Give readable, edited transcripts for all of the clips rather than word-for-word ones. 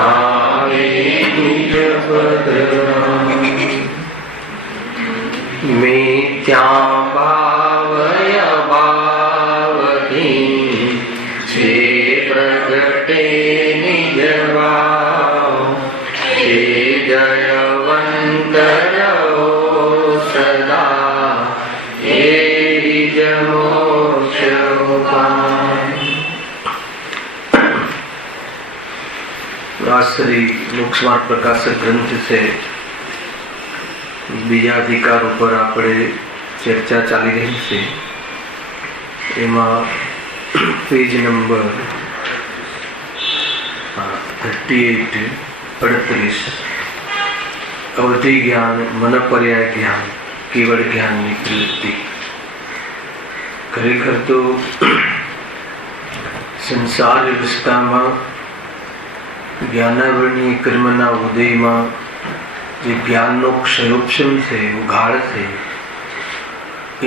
આવે નિજ પદમાં મિથ્યા ભાવય ભાવથી જે પ્રગટે નિજ ભાવ તે જયવંત રહો સદા એ જ મોક્ષ उपाय। श्री मोक्षमार्ग प्रकाशक ग्रंथ से बीजा अधिकार पर आपणे चर्चा चाली रही है। एमा पेज नंबर 38 अवधि ज्ञान मन पर्याय ज्ञान केवल ज्ञान की प्रवृत्ति। खरेखर तो संसार व्यवस्था में ज्ञानावरणी कर्मना उदय में जे ज्ञाननो क्षयोपशम है उघाड़ है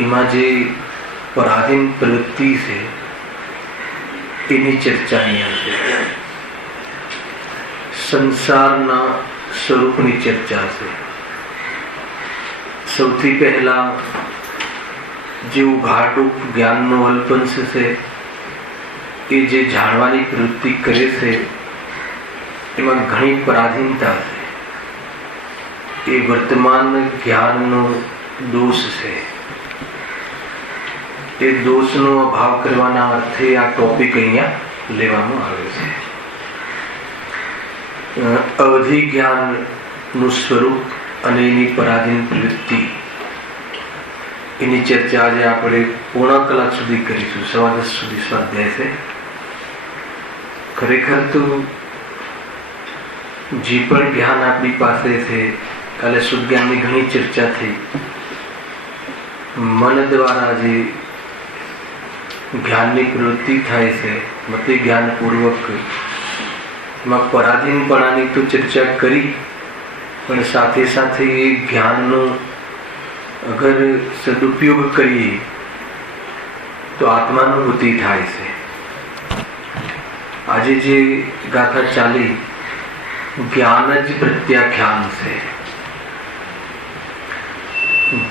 एमा जे पराधीन प्रवृत्ति है एनी चर्चा अहींया छे। संसारना स्वरूपनी चर्चा है। सौथी पहला जे उघाड़रूप ज्ञाननो अल्पंश है ए जे जाणवानी प्रवृत्ति करे छे एमां घणी पराधीनता है। ये वर्तमान ज्ञाननो दोष है। ये दोषनो अभाव करवाना अर्थे आ टॉपिक अहींया लेवामां आव्यो छे। अवधि ज्ञान नु स्वरूप अने एनी पराधीन प्रवृत्ति एनी चर्चा आज आपणे पूर्ण कलाक सुधी करीशुं। 10:15 सुधी स्वाध्याय छे। खरेखर तो जी पण ज्ञान आपणी पासे छे काले शुद्ध ज्ञान की घणी चर्चा थी। मन द्वारा जे ज्ञान की प्रवृत्ति थाय छे मते ज्ञान पूर्वक में पराधीनपणानी तो चर्चा करी पण साथे साथे ये ज्ञाननो अगर सदुपयोग करिए तो आत्मानुभूति थाय छे। आज जे गाथा चाली ज्ञान ज प्रत्याख्यान से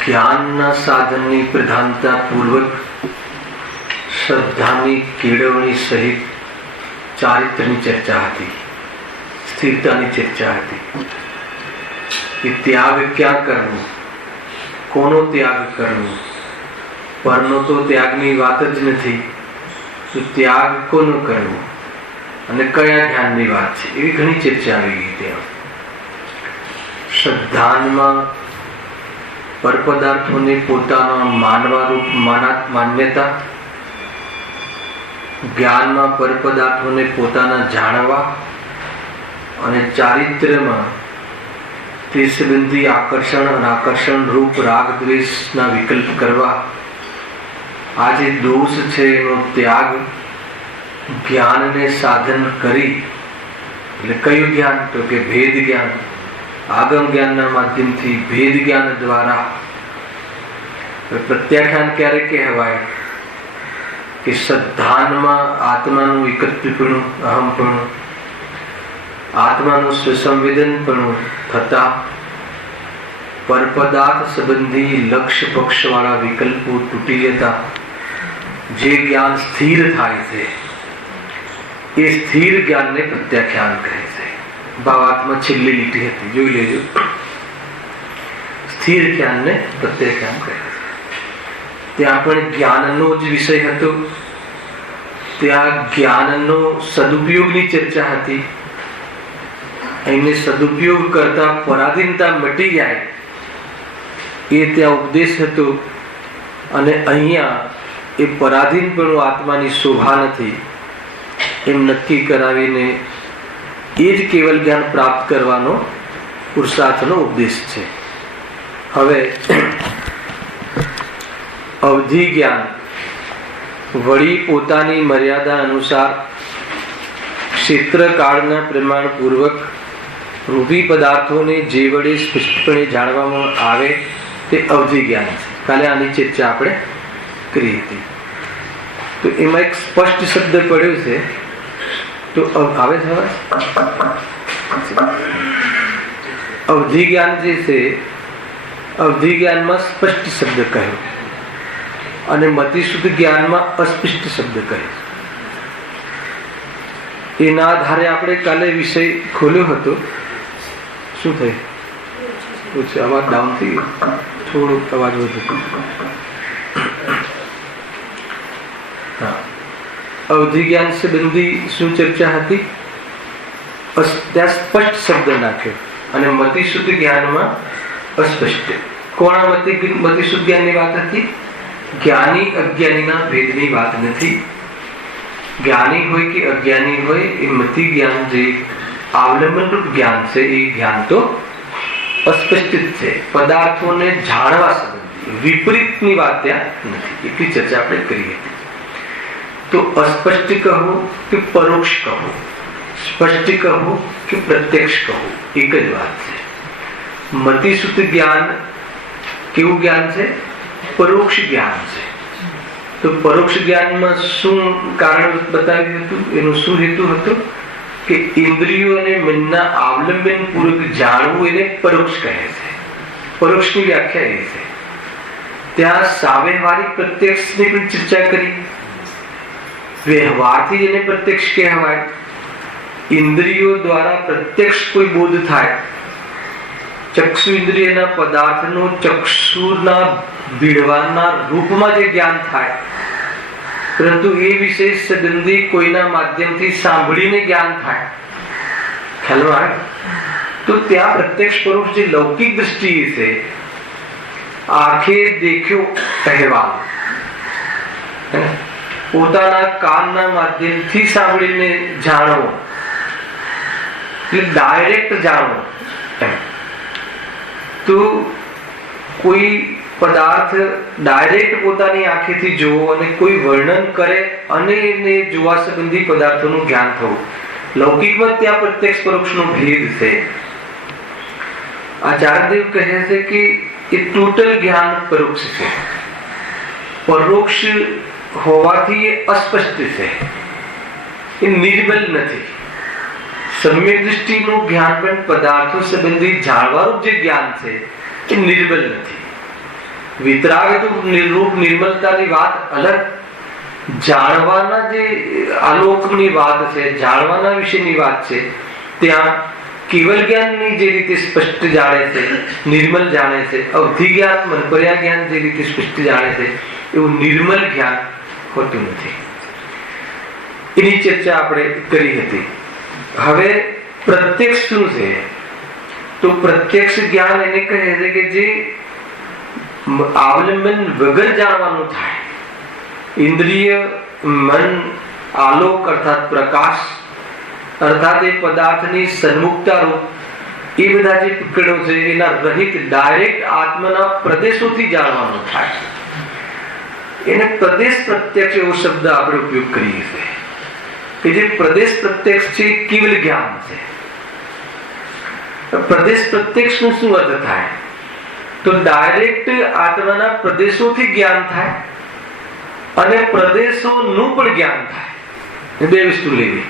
ज्ञान साधन प्रधानता पूर्वक श्रद्धा केळवणी सहित चारित्र चर्चा थी, स्थिरता चर्चा थी कि त्याग क्या करवो, कोनो त्याग करवो। परनो तो त्यागनी वात ज नथी तो त्याग कोनो करवो અને કયા જ્ઞાનની વાત છે એવી ઘણી ચર્ચા આવી ગઈ ત્યાં। શ્રદ્ધામાં પરપદાર્થોને પોતાના માનવારૂપ માન્યતા, જ્ઞાનમાં પરપદાર્થોને પોતાના જાણવા અને ચારિત્ર્યમાં તે સંબંધી આકર્ષણ અને આકર્ષણ રૂપ રાગ દ્વેષના વિકલ્પ કરવા। આ જે દોષ છે એનો ત્યાગ ज्ञान ने साधन करी એટલે કયું જ્ઞાન તો કે ભેદ જ્ઞાન। આગમ જ્ઞાનના માધ્યમથી ભેદ જ્ઞાન દ્વારા પ્રત્યાખ્યાન ક્યારે કહેવાય કે શ્રદ્ધાનમાં આત્માનું એકત્વપણું, અહમપણું, આત્માનું સ્વસંવેદનપણું થતા પરપદાર્થ સંબંધી લક્ષ્ય પક્ષવાળા વિકલ્પો તૂટી જતા જે જ્ઞાન સ્થિર થાય છે ये स्थिर ज्ञान ने प्रत्याख्यान कहे छे। भावात्मा छेल्ली लीटी हती जोई लेजो। स्थिर ज्ञान ने प्रत्याख्यान कहे छे। त्यां पण ज्ञाननो ज विषय हतो। त्यां ज्ञाननो सदुपयोगनी चर्चा हती। एने सदुपयोग करता पराधीनता मटी जाय ए त्यां उपदेश हतो अने अहींया ए पराधीनपणुं आत्मानी शोभा नथी एम नक्की करावीने ए ज केवल ज्ञान प्राप्त करवानो पुरुषार्थनो उपदेश छे। हवे अवधि ज्ञान वળી પોતાની મર્યાદા અનુસાર ક્ષેત્ર કાળના પ્રમાણ પૂર્વક રૂપી પદાર્થોને જે વડે સ્પષ્ટપણે જાણવામાં આવે તે અવધિ જ્ઞાન છે। કાલે આની ચર્ચા આપણે કરી હતી। તો એમાં એક સ્પષ્ટ શબ્દ પડ્યો છે તો આવે છે અવધિ જ્ઞાન જે છે, અવધિ જ્ઞાનમાં સ્પષ્ટ શબ્દ કહ્યો અને મતિશુદ્ધ જ્ઞાનમાં અસ્પષ્ટ શબ્દ કહ્યો. એના આધારે આપણે કાલે વિષય ખોલ્યો હતો. શું થયું? પૂછે અવાજ ડાઉન થઈ ગયો, થોડોક અવાજ વધુ. અવધિ જ્ઞાન સંબંધી શું ચર્ચા હતી? ત્યાં સ્પષ્ટ શબ્દ નાખ્યો અને મતિશુદ્ધ જ્ઞાનમાં અસ્પષ્ટ. કોના મતિશુદ્ધ જ્ઞાનની વાત હતી? જ્ઞાની અજ્ઞાનીના ભેદની વાત નથી. જ્ઞાની હોય કે અજ્ઞાની હોય, એ મતિ જ્ઞાન જે અવલંબન રૂપ જ્ઞાન છે, એ જ્ઞાન તો અસ્પષ્ટ છે. પદાર્થોને જાણવા સંબંધી વિપરીતની વાત ત્યાં નથી. એટલી ચર્ચા આપણે કરી હતી. તો અસ્પષ્ટ કહો કે પરોક્ષ કહો, સ્પષ્ટ કહો કે પ્રત્યક્ષ કહો, એક જ વાત છે. મતિશુદ્ધ જ્ઞાન કેવું જ્ઞાન છે? પરોક્ષ જ્ઞાન છે. તો પરોક્ષ જ્ઞાનમાં શું કારણ બતાવ્યું હતું? એનો શું હેતુ હતો? કે ઇન્દ્રિયો અને મનના અવલંબન પૂર્વક જાણવું એને પરોક્ષ કહે છે. પરોક્ષની વ્યાખ્યા એ છે. ત્યાં સાવ્યવહારિક પ્રત્યક્ષની પણ ચર્ચા કરી. વ્યવહારથી જેને પ્રત્યક્ષ કહેવાય, ઇન્દ્રિયો દ્વારા પ્રત્યક્ષ કોઈ બોધ થાય, ચક્ષુ ઇન્દ્રિયના પદાર્થનો ચક્ષુના ભીડવાના રૂપમાં જે જ્ઞાન થાય, પરંતુ એ વિષય સંબંધી કોઈના માધ્યમથી સાંભળીને જ્ઞાન થાય, ખ્યાલમાં આવે તો ત્યાં પ્રત્યક્ષ પરોક્ષ જે લૌકિક દ્રષ્ટિએ છે, આંખે દેખ્યો અહેવાલ, પોતાના કાનના માધ્યમથી સાંભળીને જાણવો, ડાયરેક્ટ જાણવો. તો કોઈ પદાર્થ ડાયરેક્ટ પોતાની આંખેથી જોવો અને કોઈ વર્ણન કરે અને એને જોવા સંબંધી પદાર્થોનું જ્ઞાન થવું, લૌકિકમાં ત્યાં પ્રત્યક્ષ પરોક્ષનો ભેદ છે. આચાર્યદેવ કહે છે કે એ ટોટલ જ્ઞાન પરોક્ષ છે. પરોક્ષ હોવાથી એ અસ્પષ્ટ છે, એ નિર્બલ નથી. સમ્યક દૃષ્ટિનું જ્ઞાન પણ પદાર્થો સંબંધી જાણવાનું જે જ્ઞાન છે એ નિર્બલ નથી. વિતરાગ તો નિર્રૂપ નિર્મલતાની વાત અલગ, જાણવાના જે આલોકની વાત છે, જાણવાના વિશેની વાત છે, ત્યાં કેવલ જ્ઞાનની જે રીતે સ્પષ્ટ જાણે છે, નિર્મલ જાણે છે, અવધિ જ્ઞાન મનપર્યા જ્ઞાન જે રીતે સ્પષ્ટ જાણે છે, એવું નિર્મલ જ્ઞાન હોતું નથી. એની ચર્ચા આપણે કરી હતી. હવે પ્રત્યક્ષ શું છે? તો પ્રત્યક્ષ જ્ઞાન એને કહે છે કે જે અવલંબન વગર જાણવાનું થાય. ઇન્દ્રિય, મન, આલોક અર્થાત પ્રકાશ અર્થાત એ પદાર્થની સન્મુખતા રૂપ એ બધા જે પકડો છે એના રહિત ડાયરેક્ટ આત્માના પ્રદેશોથી જાણવાનું થાય. એને પ્રદેશ પ્રત્યક્ષ એવો શબ્દ આપણે ઉપયોગ કરીએ છીએ કે જે પ્રદેશ પ્રત્યક્ષ છે કેવલ જ્ઞાન છે. પ્રદેશ પ્રત્યક્ષ નું શું અર્થ થાય? તો ડાયરેક્ટ આત્માના પ્રદેશોથી જ્ઞાન થાય અને પ્રદેશોનું પણ જ્ઞાન થાય. એ બે વસ્તુ લેવી.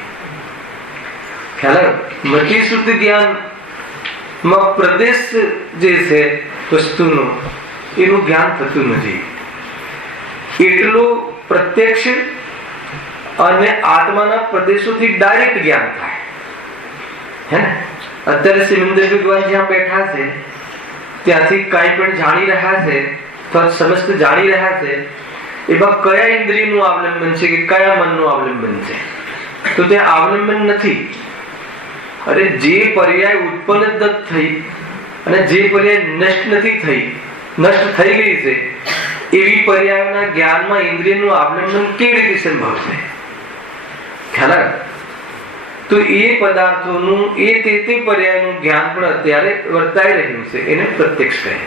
ખ્યાલ? મતિશુદ્ધ જ્ઞાનમાં પ્રદેશ જે છે વસ્તુનો એનું જ્ઞાન થતું નથી. એટલું પ્રત્યક્ષ અને આત્માના પ્રદેશોથી ડાયરેક્ટ જ્ઞાન થાય. હે ને? અત્યારે સિમંદર ભગવાન જ્યાં બેઠા છે ત્યાંથી કઈ પણ જાણી રહ્યા છે, સમસ્ત જાણી રહ્યા છે, એમાં કયા ઇન્દ્રિયનું અવલંબન છે કે કયા મનનું અવલંબન છે? તો ત્યાં અવલંબન નથી. અરે જે પર્યાય ઉત્પન્ન થઈ અને જે પર્યાય નષ્ટ નથી થઈ, નષ્ટ થઈ ગઈ છે, એવી પર્યાયના જ્ઞાનમાં ઇન્દ્રિયનું અવલંબન કેવી રીતે સંભવ છે? ખ્યાલ? તો એ પદાર્થોનું એ તે પર્યાયનું જ્ઞાન પણ અત્યારે વર્તાઈ રહ્યું છે, એને પ્રત્યક્ષ કહે છે.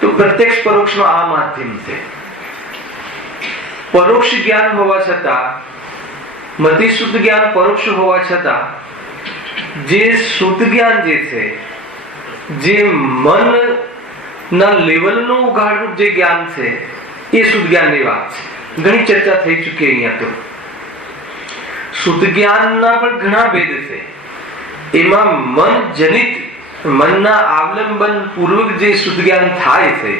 તો પ્રત્યક્ષ પરોક્ષનો આ માધ્યમ છે. પરોક્ષ જ્ઞાન હોવા છતાં, મતિશુદ્ધ જ્ઞાન પરોક્ષ હોવા છતાં, જે શુદ્ધ જ્ઞાન જે છે, જે મન ના લેવલનું ઉઘાડરૂપ જે જ્ઞાન છે, એ શુદ્ધ જ્ઞાનની વાત છે. ઘણી ચર્ચા થઈ ચૂકી અહીંયા. તો શુદ્ધ જ્ઞાનના પણ ઘણા ભેદ છે. એમાં મન જનિત, મનના અવલંબન પૂર્વક જે શુદ્ધ જ્ઞાન થાય છે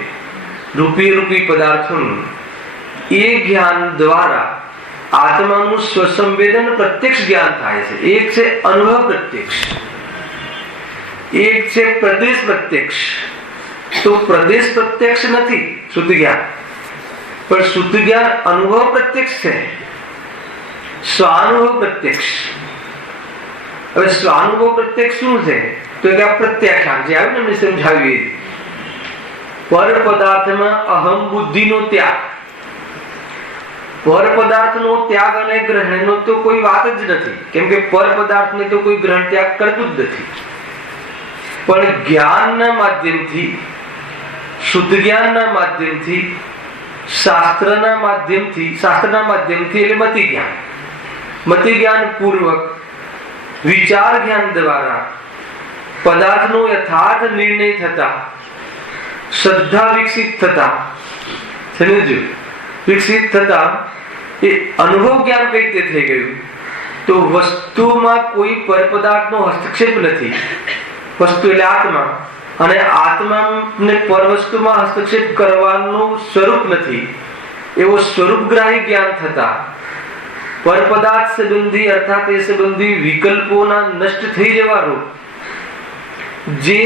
રૂપી પદાર્થોનું, એ જ્ઞાન દ્વારા આત્માનું સ્વસંવેદન પ્રત્યક્ષ જ્ઞાન થાય છે. એક છે અનુભવ પ્રત્યક્ષ, એક છે પ્રદેશ પ્રત્યક્ષ. તો પ્રદેશ પ્રત્યક્ષ નથી શુદ્ધ જ્ઞાન, પણ શુદ્ધ જ્ઞાન અનુભવ પ્રત્યક્ષ છે, સ્વાનુભવ પ્રત્યક્ષ. હવે સ્વાનુભવ પ્રત્યક્ષ શું છે? તો કે આ પ્રત્યાખ્યાન જે આવ્યું ને એમને સમજાવીએ. પર પદાર્થમાં અહમ બુદ્ધિનો ત્યાગ, પર પદાર્થનો ત્યાગ અને ગ્રહણનો તો કોઈ વાત જ નથી, કેમ કે પર પદાર્થને તો કોઈ ગ્રહણ ત્યાગ કરતું જ નથી. પણ જ્ઞાનના માધ્યમથી, શુદ્ધ જ્ઞાનના માધ્યમથી, શાસ્ત્રના માધ્યમથી એટલે મતિ જ્ઞાન પૂર્વક વિચાર જ્ઞાન દ્વારા પદાર્થનો યથાર્થ નિર્ણય થતા, શ્રદ્ધા વિકસિત થતા, સમજો, વિકસિત થતા એ અનુભવ જ્ઞાન કઈ રીતે થઈ ગયું? તો વસ્તુમાં કોઈ પર પદાર્થનો હસ્તક્ષેપ નથી, વસ્તુ એટલે આત્મા, અને આત્માને પર વસ્તુમાં હસ્તક્ષેપ કરવાનું સ્વરૂપ નથી, એવો સ્વરૂપગ્રાહી જ્ઞાન થતા પર પદાર્થ સંબંધી અર્થાત એ સંબંધી વિકલ્પોના નષ્ટ થઈ જવાનું જે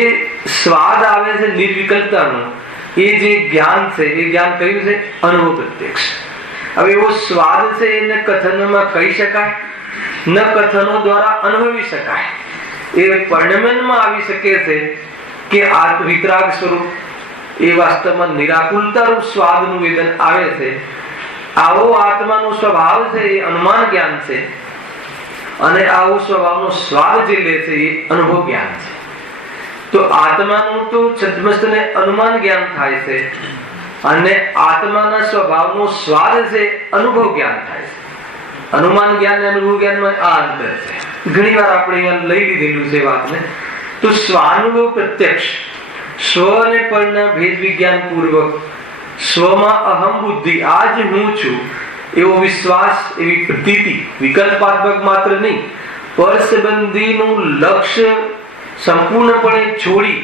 સ્વાદ આવે છે નિર્વિકલ્પતાનો, એ જે જ્ઞાન છે એ જ્ઞાન કયું છે? અનુભવ પ્રત્યક્ષ. હવે એવો સ્વાદ છે એને કથનમાં કહી શકાય, ન કથનો દ્વારા અનુભવી શકાય. એ પરિણમનમાં આવી શકે છે કે આ વિતરાગ સ્વરૂપ એ વાસ્તવમાં નિરાકુલતા રૂપ સ્વાદનું વેદન આવે છે. આવો આત્માનો સ્વભાવ છે એ અનુમાન જ્ઞાન છે, અને આવો સ્વભાવનો સ્વાદ જે લે છે એ અનુભવ જ્ઞાન છે. તો આત્માનું તો છદ્મસ્તને અનુમાન જ્ઞાન થાય છે, અને આત્માના સ્વભાવનો સ્વાદ છે અનુભવ જ્ઞાન થાય છે. અનુમાન જ્ઞાન અને અનુભવ જ્ઞાનમાં આ અંતર છે. ઘણી વાર આપણે અહીંયા લઈ લીધેલું છે વાતને. તો સ્વાનુભવ પ્રત્યક્ષ, સ્વ અને પરના ભેદ વિજ્ઞાન પૂર્વક સ્વમાં અહમ બુદ્ધિ, આ જ હું છું એવો વિશ્વાસ, એવી પ્રતીતિ, વિકલ્પાત્મક માત્ર નહીં, પર સંબંધીનું લક્ષ્ય સંપૂર્ણપણે છોડી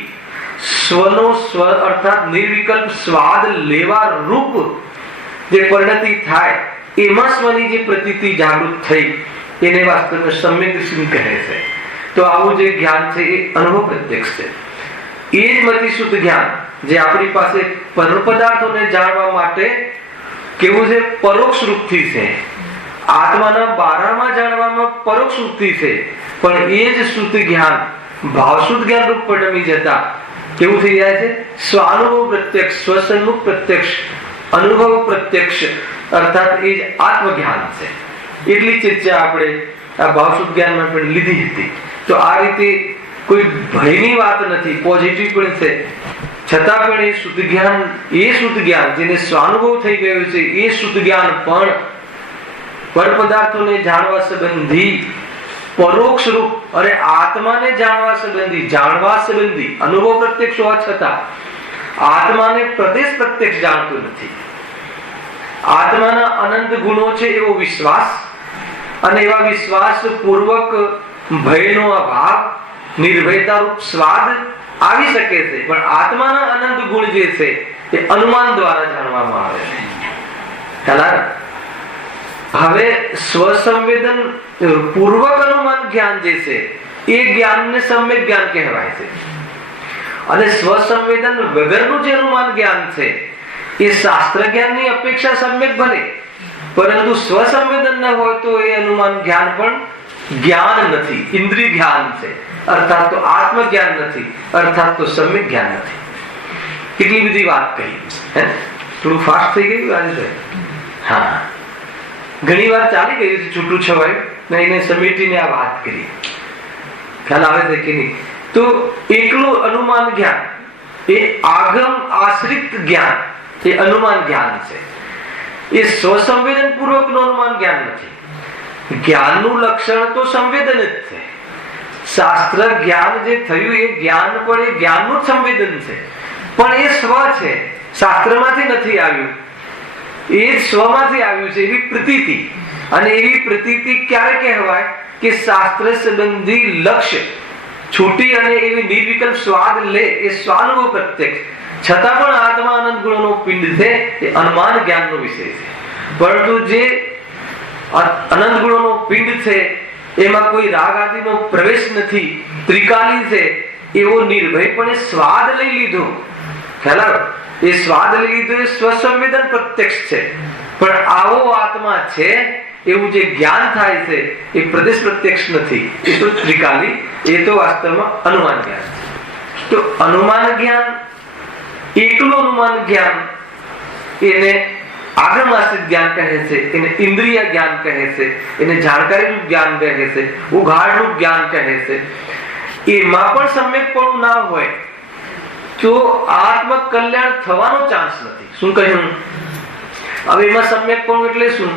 સ્વનો સ્વ અર્થાત નિર્વિકલ્પ સ્વાદ લેવા રૂપ જે પરિણતિ થાય, એમાં સ્વની જે પ્રતીતિ જાગૃત થઈ, એને વાસ્તવમાં સમ્યક દૃષ્ટિ કહે છે. તો આવું જે જ્ઞાન છે એ અનુભવ પ્રત્યક્ષ છે. એ જ મતિ શુદ્ધ જ્ઞાન જે આપણી પાસે પર પદાર્થોને જાણવા માટે કેવું છે? પરોક્ષ રૂપથી છે. આત્માના બારામાં જાણવામાં પરોક્ષ રૂપથી છે, પણ એ જ શુદ્ધ જ્ઞાન ભાવશુદ્ધ જ્ઞાન રૂપ પરિણમી જતા કેવું થઈ જાય છે? સ્વાનુભવ પ્રત્યક્ષ, સ્વસન્મુખ પ્રત્યક્ષ, અનુભવ પ્રત્યક્ષ, અર્થાત એ જ આત્મજ્ઞાન છે. એટલી ચર્ચા આપણે આ ભાવશુદ્ધ જ્ઞાનમાં પણ લીધી હતી. તો આ રીતે કોઈ ભયની વાત નથી, પોઝિટિવ પણ છે. છતાં પણ એ શુદ્ધ જ્ઞાન જેને સ્વાનુભવ થઈ ગયો છે, એ શુદ્ધ જ્ઞાન પણ પર પદાર્થોને જાણવા સંબંધી પરોક્ષ રૂપ અને આત્માને જાણવા સંબંધી અનુભવ પ્રત્યક્ષ હોવા છતાં આત્માને પ્રદેશ પ્રત્યક્ષ જાણતું નથી. આત્માના અનંત ગુણો છે એવો વિશ્વાસ, અને એવા વિશ્વાસ પૂર્વક ભયનો અભાવ, નિર્ભયતા રૂપ સ્વાદ આવી શકે છે, પણ આત્માના અનંત ગુણ જે છે એ અનુમાન દ્વારા જાણવામાં આવે છે. હવે સ્વસંવેદન પૂર્વક અનુમાન જ્ઞાન જે છે એ જ્ઞાનને સમ્યક જ્ઞાન કહેવાય છે, અને સ્વસંવેદન વગરનું જે અનુમાન જ્ઞાન છે એ શાસ્ત્ર જ્ઞાનની અપેક્ષા સમ્યક ભલે, પરંતુ સ્વસંવેદન ન હોય તો એ અનુમાન જ્ઞાન પણ જ્ઞાન નથી, ઇન્દ્રિય જ્ઞાન છે, અર્થાત તો આત્મ જ્ઞાન નથી, અર્થાત તો સમ્યક જ્ઞાન નથી. કેટલી બધી વાત કહી, થોડું ફાસ્ટ થઈ ગયું આજે. હા, ઘણી વાર ચાલી ગયું છે છૂટું છવાયું, એને સમેટીને આ વાત કરી. ખ્યાલ આવે છે કે નહીં? તો એકલું અનુમાન જ્ઞાન એ આગમ આશ્રિત જ્ઞાન, એ અનુમાન જ્ઞાન છે. એ સ્વસંવેદન પૂર્વકનું અનુમાન જ્ઞાન નથી. જ્ઞાનનું લક્ષણ તો સંવેદન જ છે. શાસ્ત્ર જ્ઞાન જે થયું એ જ્ઞાન પણ એ જ્ઞાનનું જ સંવેદન છે, પણ એ સ્વ છે, શાસ્ત્રમાંથી નથી આવ્યું, એ સ્વમાંથી આવ્યું છે. એવી પ્રતીતિ અને એવી પ્રતીતિ ક્યારે કહેવાય કે શાસ્ત્ર સંબંધી લક્ષ્ય છૂટી અને એવી નિર્વિકલ્પ સ્વાદ લે, એ સ્વાનુભવ પ્રત્યક્ષ. છતાં પણ આત્મા અનંત ગુણોનો પિંડ છે, એ અનુમાન જ્ઞાનનો વિષય છે. પરંતુ જે અનંત ગુણોનો પિંડ છે એમાં કોઈ રાગ આદિનો પ્રવેશ નથી, ત્રિકાલી છે, એવો નિર્ભયપણે સ્વાદ લઈ લીધો. ખ્યાલ આવ્યો? એ સ્વાદ લઈ લીધો એ સ્વસંવેદન પ્રત્યક્ષ છે. પણ આવો આત્મા છે એવું જે જ્ઞાન થાય છે એ પ્રદેશ પ્રત્યક્ષ નથી, એ તો ત્રિકાલી, એ તો વાસ્તવમાં અનુમાન જ્ઞાન છે. તો અનુમાન જ્ઞાન, એકલું અનુમાન જ્ઞાન, એને આગમાસિત જ્ઞાન કહે છે, એને ઇન્દ્રિય જ્ઞાન કહે છે, એને જાણકારીનું જ્ઞાન કહે છે, ઉઘાડનું જ્ઞાન કહે છે. એમાં પણ સમ્યકપણું ના હોય તો આત્મ કલ્યાણ થવાનો ચાન્સ નથી. શું કહ્યું? હવે એમાં સમ્યકપણું એટલે શું?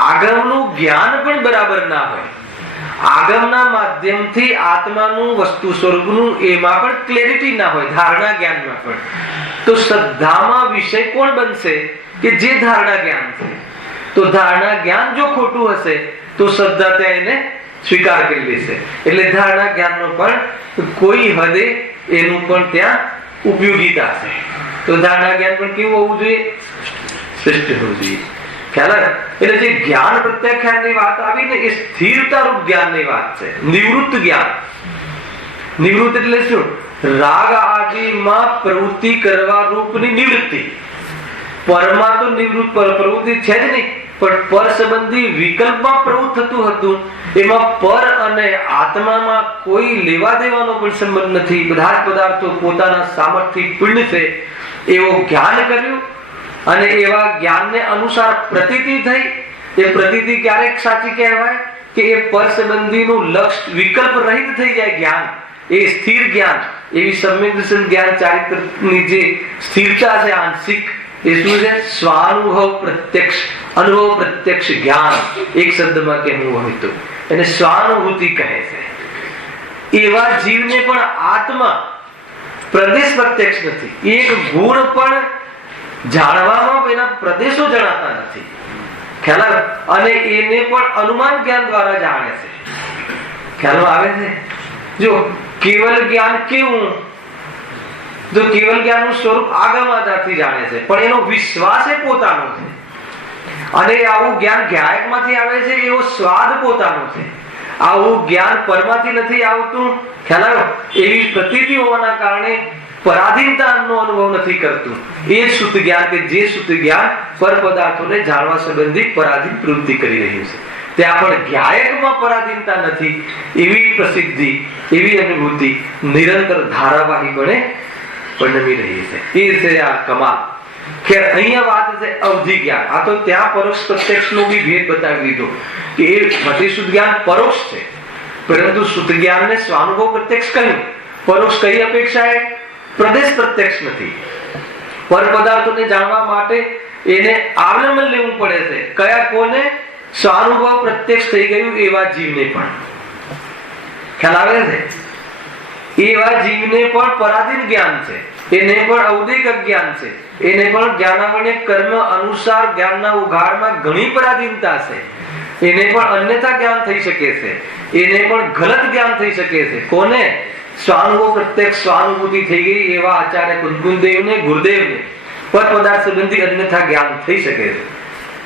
આગમનું જ્ઞાન પણ બરાબર ના હોય, આગમના માધ્યમથી આત્માનું વસ્તુ સ્વરૂપનું એમાં પણ ક્લેરિટી ના હોય, ધારણા જ્ઞાનમાં પણ. તો શ્રદ્ધામાં વિષય કોણ બનશે? કે જે ધારણા જ્ઞાન છે. તો ધારણા જ્ઞાન જો ખોટું હશે તો શ્રદ્ધા ત્યાં એને સ્વીકાર કરી લેશે. એટલે ધારણા જ્ઞાનનો પણ કોઈ હદે એનું પણ ત્યાં ઉપયોગિતા છે. તો ધારણા જ્ઞાન પણ કેવું હોવું જોઈએ? શ્રેષ્ઠ હોવું જોઈએ. ખ્યાલ આવે? એટલે જે જ્ઞાન પ્રત્યાખ્યાનની વાત આવી ને, એ સ્થિરતા રૂપ જ્ઞાનની વાત છે. નિવૃત્ત જ્ઞાન. નિવૃત્ત એટલે શું? રાગ આદિમાં પ્રવૃત્તિ કરવા રૂપની નિવૃત્તિ. પરમાં તો નિવૃત્ત પ્રવૃત્તિ છે જ નહીં, પણ પર સંબંધી વિકલ્પમાં પ્રવૃત્ત થતું હતું. એમાં પર અને આત્મામાં કોઈ લેવા દેવાનો પણ સંબંધ નથી. બધા જ પદાર્થો પોતાના સામર્થ્ય પૂર્ણ છે એવો જ્ઞાન કર્યું, અને એવા જ્ઞાનને અનુસાર પ્રતીતિ થઈ. એ પ્રતીતિ ક્યારેક સાચી કહેવાય કે એ પર સંબંધીનું લક્ષ્ય વિકલ્પ રહિત થઈ જાય જ્ઞાન. એ સ્થિર જ્ઞાન, એવી સમ્યક દર્શન જ્ઞાન ચારિત્રની જે સ્થિરતા છે આંશિક, એ શું છે? સ્વાનુભવ પ્રત્યક્ષ, અનુભવ પ્રત્યક્ષ જ્ઞાન. એક શબ્દમાં કહેવું હોય તો એને સ્વાનુભૂતિ કહે છે. એવા જીવને પણ આત્મા પ્રદેશ પ્રત્યક્ષ નથી. એક ગુણ પણ જાણવામાં એના પ્રદેશો જણાતા નથી. ખ્યાલ આવે? અને એને પણ અનુમાન જ્ઞાન દ્વારા જાણે છે. ખ્યાલ આવે છે? જો કેવલ જ્ઞાન કેવું? જો કેવલ જ્ઞાનનું સ્વરૂપ આગમાથી જાણે છે, પણ એનો વિશ્વાસ એ પોતાનો છે. અને આવું જ્ઞાન જ્ઞાયકમાંથી આવે છે, એવો સ્વાદ પોતાનો છે. આવું જ્ઞાન પરમાંથી નથી આવતું. ખ્યાલ આવ્યો? એવી પ્રતીતિ હોવાના કારણે પરાધીનતાનો અનુભવ નથી કરતું. એ શુદ્ધ જ્ઞાન કે જે શુદ્ધ જ્ઞાન પર પદાર્થોને જાણવા સંબંધી પરાધીન પ્રવૃત્તિ કરી રહ્યું છે. ત્યાં પણ જ્ઞાયકમાં પરાધીનતા નથી. એવી પ્રસિદ્ધિ, એવી અનુભૂતિ નિરંતર ધારાવાહીપણે પરિણમી રહી છે. એ છે આ કમાલ. કે અહીંયા વાત છે અવધિ જ્ઞાન. આ તો ત્યાં પરોક્ષ પ્રત્યક્ષનો બી ભેદ બતાવી દીધો કે એ બધી શુદ્ધ જ્ઞાન પરોક્ષ છે, પરંતુ શુદ્ધ જ્ઞાનને સ્વાનુભવ પ્રત્યક્ષ કહ્યું. પરોક્ષ કઈ અપેક્ષાએ? પ્રદેશ પ્રત્યક્ષ નથી. પર પદાર્થોને જાણવા માટે એને અવલંબન લેવું પડે છે. કયા? કોને? સ્વાનુભવ પ્રત્યક્ષ થઈ ગયું એવા જીવને પણ. ખ્યાલ આવે છે? એવા જીવને પણ પરાધીન જ્ઞાન છે, એને પણ ઔદિક જ્ઞાન છે, એને પણ જ્ઞાનાવર્ણ્ય કર્મ અનુસાર જ્ઞાનના ઉઘાડમાં ઘણી પરાધીનતા છે. એને પણ અન્યથા જ્ઞાન થઈ શકે છે, એને પણ ગલત જ્ઞાન થઈ શકે છે. કોને? સ્વાનુભવ પ્રત્યક્ષ સ્વાનુભૂતિ થઈ ગઈ એવા આચાર્ય કુંદકુંદેવને, ગુરુદેવને પર પદાર્થ સંબંધી અન્યથા જ્ઞાન થઈ શકે છે,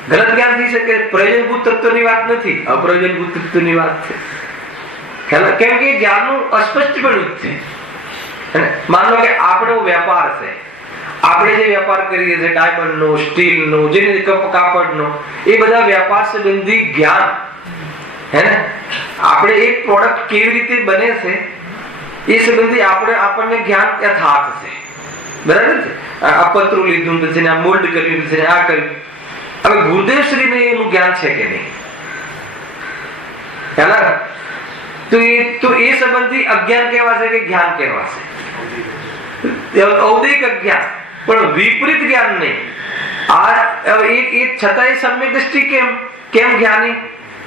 ગલત જ્ઞાન થઈ શકે. પ્રયોજનભૂત તત્વની વાત નથી, અપ્રયોજનભૂત તત્વની વાત છે. કેમ કે જ્ઞાનનું અસ્પષ્ટપણું છે. માન લો કે આપણો વેપાર છે, આપણે જે વેપાર કરીએ છીએ ડાયમંડનો, સ્ટીલનો, જેને કાપડનો, એ બધા વેપાર સંબંધી જ્ઞાન હે ને. આપણે એક પ્રોડક્ટ કેવી રીતે બને છે એ સંબંધી આપણને જ્ઞાન યથાર્થ છે. બરાબર છે? આ પતરું લીધું છે ને, આ મોલ્ડ કર્યું છે ને, આ કર્યું. હવે ગુરુદેવ શ્રીને એનું જ્ઞાન છે કે નહીં? તો એ સંબંધી અજ્ઞાન કહેવાશે કે જ્ઞાન કહેવાશે? ઔદિક જ્ઞાન, પણ વિપરીત જ્ઞાન નહીં. એ છતાંય સમ્યક દ્રષ્ટિ કેમ જ્ઞાની?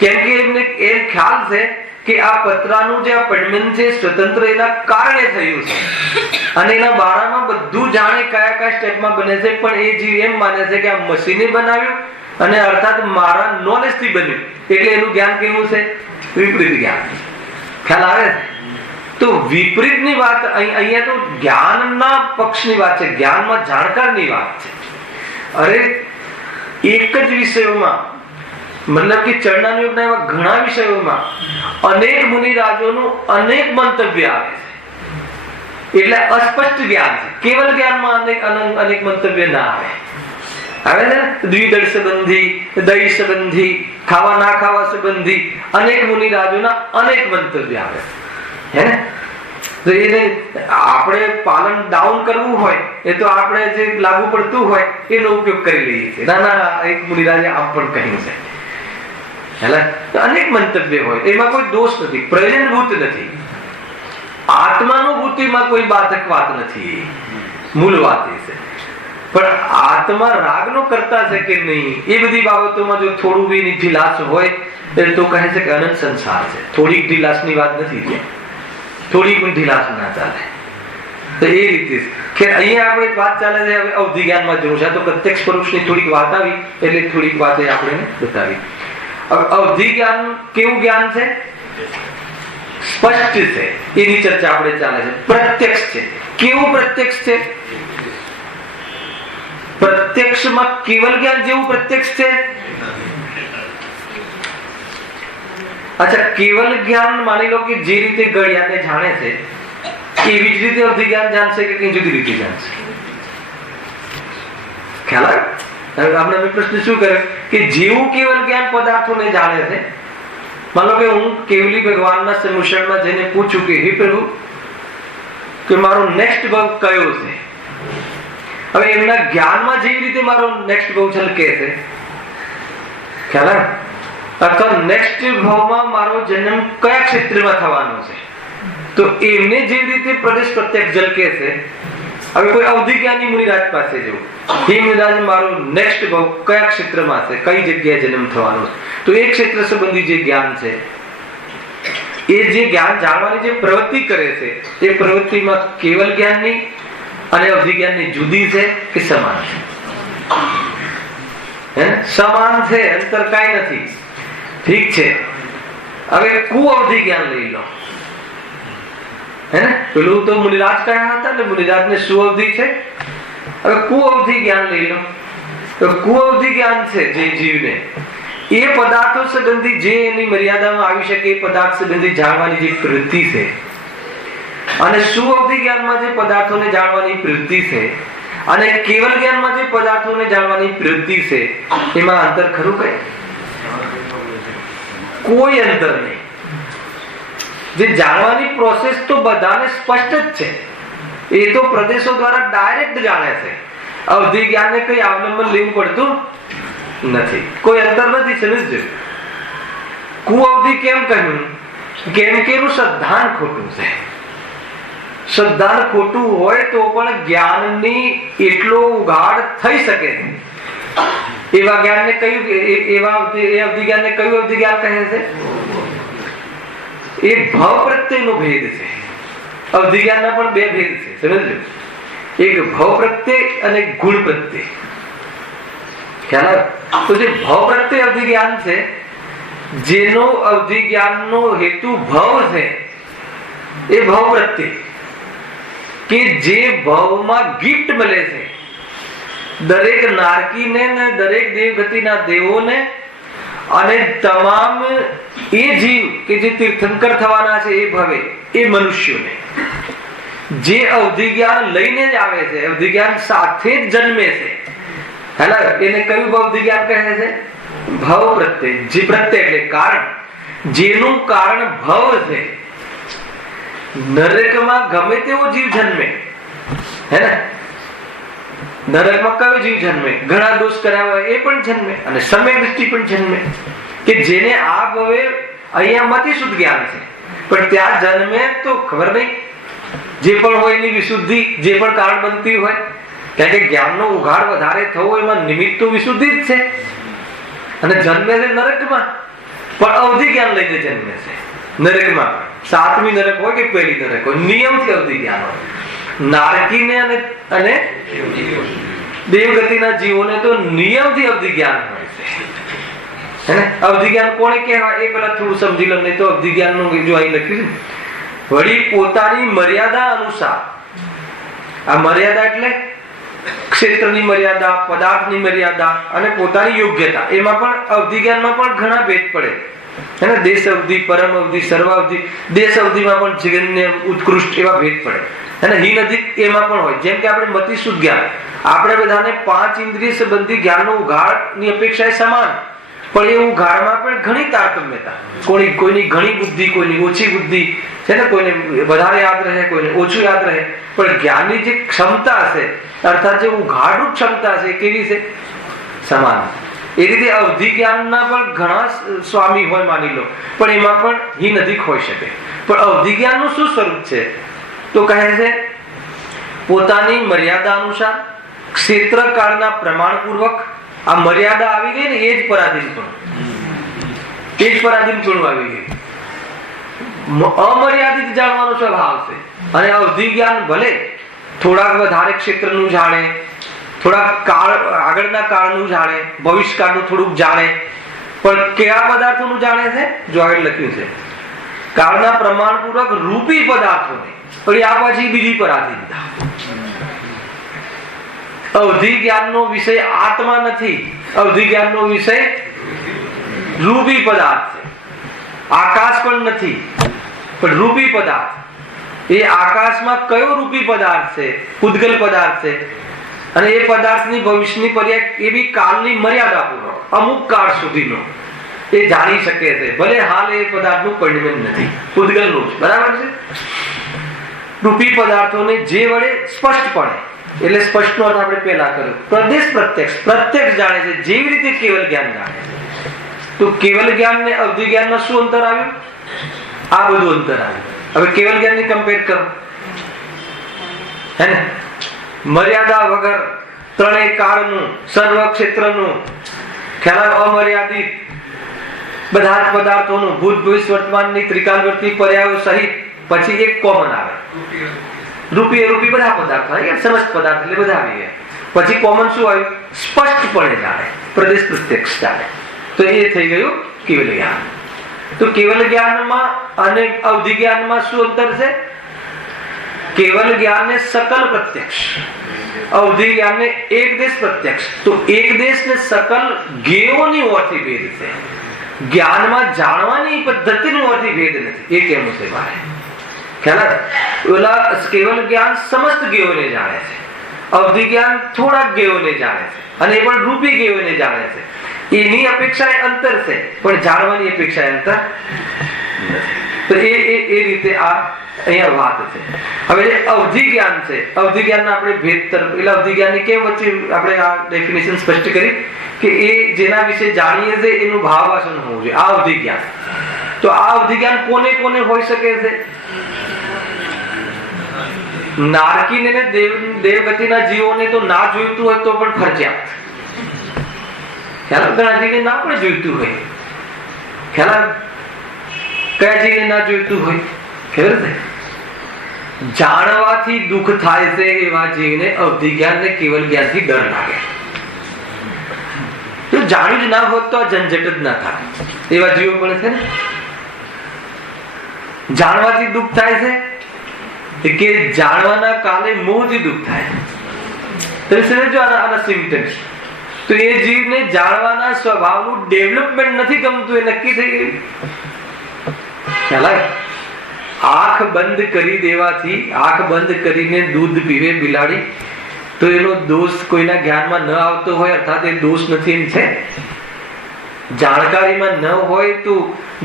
કેમ કે એમને એમ ખ્યાલ છે કે આ પતરાનું જે પડમેન્ટ છે સ્વતંત્ર એના કારણે થયું છે, અને એના બારામાં બધું જાણે કયા કયા સ્ટેપમાં બને છે. પણ એ જીવ એમ માને છે કે આ મશીને બનાવ્યું અને અર્થાત મારા નોલેજ થી બન્યું, એટલે એનું જ્ઞાન કેવું છે? વિપરીત જ્ઞાન. ખ્યાલ આવે છે? તો વિપરીતની વાત અહીંયા તો જ્ઞાનના પક્ષની વાત છે, જ્ઞાનમાં જાણકારની વાત છે. અરે એક જ વિષયોમાં, મતલબ કે ચરણાની યોગના એવા ઘણા વિષયોમાં અનેક મુનિરાજોનું અનેક મંતવ્ય આવે છે, એટલે અસ્પષ્ટ જ્ઞાન છે. કેવલ જ્ઞાનમાં અનેક મંતવ્ય ના આવે. આવે છે દ્વિદળ સંબંધી, દહીં સંબંધી, ખાવા ના ખાવા સંબંધી અનેક મુનિરાજોના અનેક મંતવ્ય આવે હે ને. તો એને આપણે પાલન ડાઉન કરવું હોય, એ તો આપણે જે લાગુ પડતું હોય એનો ઉપયોગ કરી લઈએ છીએ. ના એક મુનિરાજે આમ પણ કહ્યું છે, અનેક મંતવ્ય હોય, એમાં કોઈ દોષ નથી, પ્રયોજનભૂત નથી, આત્માનુભૂતિમાં કોઈ બાધક વાત નથી. મૂળ વાત એ છે. પણ આત્મા રાગનો કરતા છે કે નહીં, એ બધી બાબતોમાં જો થોડું બી ઢીલાસ હોય તો કહે છે કે અનંત સંસાર છે. થોડીક ઢીલાસની વાત નથી, થોડી પણ ઢીલાસ ના ચાલે. તો એ રીતે અહીંયા આપણે વાત ચાલે છે. હવે અવધિ જ્ઞાનમાં જવું છે, તો પ્રત્યક્ષ પરોક્ષની થોડીક વાત આવી એટલે થોડીક વાત આપણે બતાવી. હવે અવધિ જ્ઞાન કેવું જ્ઞાન છે? સ્પષ્ટ છે, એની ચર્ચા આપણે ચાલે છે. પ્રત્યક્ષ છે. કેવું પ્રત્યક્ષ છે? પ્રત્યક્ષમાં કેવલ જ્ઞાન જેવું પ્રત્યક્ષ છે. અચ્છા, કેવલ જ્ઞાન માની લો કે જે રીતે ગળિયાને જાણે છે એવી જ રીતે અવધિ જ્ઞાન જાણશે કે કઈ જુદી રીતે જાણશે? ખ્યાલ આવે? આપણે પ્રશ્ન શું કરે કે જેવું કેવલ જ્ઞાન પદાર્થોને જાણે છે, માનો કે હું કેવલી ભગવાનના સમુષણમાં જઈને પૂછું કે હે પ્રભુ, કે મારો નેક્સ્ટ ભાવ કયો છે? હવે એમના જ્ઞાનમાં જેવી રીતે મારો નેક્સ્ટ ભાવ છલકે છે, ખ્યાલ આવે? અથવા નેક્સ્ટ ભાવમાં મારો જન્મ કયા ક્ષેત્રમાં થવાનો છે, તો એમને જેવી રીતે પ્રદેશ પ્રત્યક્ષ ઝલકે છે. હવે કોઈ અવધિ જ્ઞાની મુનિરાજ પાસે જવું, હે મુનિરાજ, મારો નેક્સ્ટ ભાવ કયા ક્ષેત્રમાં છે, કઈ જગ્યાએ જન્મ થવાનો છે, તો એ ક્ષેત્ર સંબંધી જે જ્ઞાન છે, એ જે જ્ઞાન જાણવાની જે પ્રવૃત્તિ કરે છે, એ પ્રવૃત્તિમાં કેવલ જ્ઞાનની અને અવધિ જ્ઞાનની જુદી છે કે સમાન છે? સમાન છે, અંતર કાંઈ નથી. ઠીક છે. હવે કુઅવધિ જ્ઞાન લઈ લો, હે ને? પેલું તો મુનિરાજ કહ્યા હતા ને, મુનિરાજ ને સુઅવધિ છે. હવે કુઅવધિ જ્ઞાન લઈ લો. તો કુઅવધિ જ્ઞાન છે જે જીવને એ પદાર્થો સંબંધી જે એની મર્યાદામાં આવી શકે એ પદાર્થ સંબંધી જાણવાની જે પ્રવૃત્તિ છે, અને સુઅવધિ જ્ઞાનમાં જે પદાર્થોને જાણવાની પ્રવૃત્તિ છે, અને કેવલ જ્ઞાનમાં જે પદાર્થોને જાણવાની પ્રવૃત્તિ છે, એમાં અંતર ખરું કઈ? કોઈ અંતર નહીં. જે જાણવાની પ્રોસેસ તો બધાને સ્પષ્ટ જ છે, એ તો પ્રદેશો દ્વારા ડાયરેક્ટ જાણે છે. અવધિ જ્ઞાનને કઈ અવલંબન લેવું પડતું નથી, કોઈ અંતર નથી. સમજજો. કુઅવધિ કેમ કહ્યું? કેમ કે એનું શ્રદ્ધાન ખોટું છે. શ્રદ્ધાન ખોટું હોય તો પણ જ્ઞાનની એટલો ઉઘાડ થઈ શકે છે. એવા જ્ઞાનને કયું, એવા અવધિ જ્ઞાનને કયું અવધિ જ્ઞાન કહે છે? એ ભાવ પ્રત્યેનો ભેદ છે. અવધિ જ્ઞાનના પણ બે ભેદ છે, સમજજો. એક ભાવ પ્રત્યે અને ગુણ પ્રત્યે. ખ્યાલ આવે? તો જે ભાવ પ્રત્યે અવધિ જ્ઞાન છે, જેનો અવધિ જ્ઞાનનો હેતુ ભાવ છે, એ ભાવ પ્રત્યે કે જે ભાવમાં ગિફ્ટ મળે છે દરેક નારકીને ને દરેક દેવગતિના દેવોને, અને તમામ એ જીવ કે જે તીર્થંકર થવાના છે એ ભવે, એ મનુષ્યોને જે અવધિ જ્ઞાન લઈને જ આવે છે, અવધિ જ્ઞાન સાથે જ જન્મે છે, એને કયું અવધિ જ્ઞાન કહે છે? ભાવ પ્રત્યે. જે પ્રત્યે એટલે કારણ, જેનું કારણ ભાવ છે. નરકમાં ગમે તેવો જીવ જન્મે, હે ને? નરકમાં કયો જીવ જન્મે? ઘણા દોષ કર્યા હોય એ પણ જન્મે, અને સમ્યક દૃષ્ટિ પણ જન્મે, કે જેને આ ભવે અહીંયા મતિ શુદ્ધ જ્ઞાન છે, પણ ત્યાં જન્મે તો ખબર નહીં, જે પણ હોય એની વિશુદ્ધિ, જે પણ કારણ બનતી હોય, કારણ કે જ્ઞાનનો ઉઘાડ વધારે થવો એમાં નિમિત્ત તો વિશુદ્ધિ જ છે. અને જન્મે છે નરકમાં, પણ અવધિ જ્ઞાન લઈને જન્મે છે નરકમાં. 7મી નરક હોય કે પહેલી નરક હોય, નિયમથી અવધિ જ્ઞાન હોય. નારકીને અને દેવગતિના જીવોને તો નિયમથી અવધિ જ્ઞાન હોય છે. હે ને? અવધિ જ્ઞાન કોને કહેવાય એ પેલા થોડું સમજી લો, નહીં તો અવધિ જ્ઞાન નું જો અહીં લખ્યું છે વળી પોતાની મર્યાદા અનુસાર. આ મર્યાદા એટલે ક્ષેત્રની મર્યાદા, પદાર્થની મર્યાદા અને પોતાની યોગ્યતા. એમાં પણ અવધિ જ્ઞાનમાં પણ ઘણા ભેદ પડે હે ને? દેશ અવધિ, પરમ અવધિ, સર્વ અવધિ. દેશ અવધિમાં પણ જીવનને ઉત્કૃષ્ટ એવા ભેદ પડે અને હીન અધિક એમાં પણ હોય. જેમ કે આપણે મતિ શુદ્ધ જ્ઞાન, આપણે બધાને 5 ઇન્દ્રિય સંબંધી જ્ઞાનનો ઉઘાડની અપેક્ષા સમાન, પણ એ ઉઘાડમાં પણ ઘણી તારતમ્યતા. કોઈની ઘણી બુદ્ધિ, કોઈની ઓછી બુદ્ધિ છે ને, કોઈને વધારે યાદ રહે, કોઈને ઓછું યાદ રહે. પણ જ્ઞાનની જે ક્ષમતા છે, અર્થાત જે ઉઘાડરૂપ ક્ષમતા છે, કેવી છે? સમાન. એ રીતે અવધિ જ્ઞાનના પણ ઘણા સ્વામી હોય માની લો, પણ એમાં પણ હીન અધિક હોઈ શકે. પણ અવધિ જ્ઞાનનું શું સ્વરૂપ છે? તો કહે છે પોતાની મર્યાદા અનુસાર, ક્ષેત્ર કાળના પ્રમાણપૂર્વક. આ મર્યાદા આવી ગઈ ને, એ જ પરાધીનપણું, એ જ પરાધીનપણું આવી ગયું. અમર્યાદિત જાણવાનો સ્વભાવ છે. અને અવધિ જ્ઞાન ભલે થોડાક વધારે ક્ષેત્રનું જાણે, થોડાક કાળ આગળના કાળનું જાણે, ભવિષ્યકાળનું થોડુંક જાણે, પણ કેવા પદાર્થોનું જાણે છે? જો આગળ લખ્યું છે કાળના પ્રમાણપૂર્વક રૂપી પદાર્થોને. પણ આ પછી બીજી પરાધીનતા. અવધિ જ્ઞાનનો વિષય આત્મા નથી, અવધિ જ્ઞાનનો વિષય રૂપી પદાર્થ છે. આકાશ પણ નથી, પણ રૂપી પદાર્થ. એ આકાશમાં કયો રૂપી પદાર્થ છે? પૂતગલ પદાર્થ છે. અને એ પદાર્થની ભવિષ્યની પર્યાય એ બી કાળની મર્યાદા પૂર્વક અમુક કાળ સુધીનો એ જાણી શકે છે. ભલે હાલ એ પદાર્થનું પરિણમન નથી, પૂતગલનું જ, બરાબર છે. રૂપી પદાર્થોને જે વડે સ્પષ્ટપણે, એટલે સ્પષ્ટનો અર્થ આપણે પહેલા કર્યો, પ્રદેશ પ્રત્યક્ષ જાણે છે, જેવી રીતે કેવલ જ્ઞાન જાણે છે. તો કેવલ જ્ઞાન ને અવધિ જ્ઞાનમાં શું અંતર આવ્યું? આ બધું અંતર આવ્યું. હવે કેવલ જ્ઞાન ની કમ્પેર કરો, હે ને? મર્યાદા વગર ત્રણેય કાળનું, સર્વ ક્ષેત્રનું, ખ્યાલ અમર્યાદિત બધા જ પદાર્થોનું, ભૂત ભવિષ્ય વર્તમાનની ત્રિકાળવર્તી પર્યાયો સહિત. પછી એક કોમન આવે, રૂપી બધા પદાર્થો આવી ગયા, સમસ્ત પદાર્થ એટલે બધા આવી ગયા. પછી કોમન શું આવ્યું? સ્પષ્ટપણે જાણે, પ્રદેશ પ્રત્યક્ષ જાણે. તો એ થઈ ગયું કેવલ જ્ઞાન. તો કેવલ જ્ઞાનમાં અને અવધિ જ્ઞાનમાં શું અંતર છે? કેવલ જ્ઞાન ને સકલ પ્રત્યક્ષ, અવધિ જ્ઞાન ને એક દેશ પ્રત્યક્ષ. તો એક દેશ ને સકલ જ્ઞેયોની ઓરથી ભેદ છે. જ્ઞાનમાં જાણવાની પદ્ધતિની ઓરથી ભેદ નથી. એ કેવું છે મારે ખ્યાલ? ઓલા કેવલ જ્ઞાન સમસ્ત જ્ઞેયોને જાણે છે, અવધિ જ્ઞાન થોડાક જ્ઞેયોને જાણે છે, અને એ પણ રૂપી જ્ઞેયોને જાણે છે. એની અપેક્ષા અંતર છે, પણ જાણવાની અપેક્ષા અંતર નથી. તો એ રીતે આ અહીંયા વાત છે. હવે અવધિ જ્ઞાન છે, અવધિ જ્ઞાનના આપણે ભેદ તરફ, એટલે અવધિ જ્ઞાનની કેમ વચ્ચે આપણે આ ડેફિનેશન સ્પષ્ટ કરી કે એ જેના વિશે જાણીએ છે એનું ભાવાસન હોવું જોઈએ. આ અવધિ જ્ઞાન. તો આ અવધિ જ્ઞાન કોને કોને હોઈ શકે છે? નારકીને ને દેવગતિના જીવોને તો ના જોઈતું હોય તો પણ ફરજિયાત. ખ્યાલ? ઘણા જીવને ના પણ જોઈતું હોય. ખ્યાલ? કયા જીવને ના જોઈતું હોય? ખબર છે? જાણવાથી દુઃખ થાય છે એવા જીવને અવધિ જ્ઞાન ને કેવલ જ્ઞાનથી ડર લાગે. જો જાણ્યું જ ના હોત તો આ ઝંઝટ જ ના થાય. એવા જીવો પણ છે ને. જાણવાથી દુઃખ થાય છે કે જાણવાના કાલે મોહથી દુઃખ થાય. તમે સમજો આના સિમ્પટમ્સ. તો એ જીવને જાણવાના સ્વભાવનું ડેવલપમેન્ટ નથી ગમતું, એ નક્કી થઈ ગયું. ખ્યાલ આવે? આંખ બંધ કરી દેવાથી, આંખ બંધ કરીને દૂધ પીવે બિલાડી, તો એનો દોષ કોઈના જ્ઞાનમાં ન આવતો હોય, અર્થાત એ દોષ નથી એમ છે. જાણકારીમાં ન હોય તો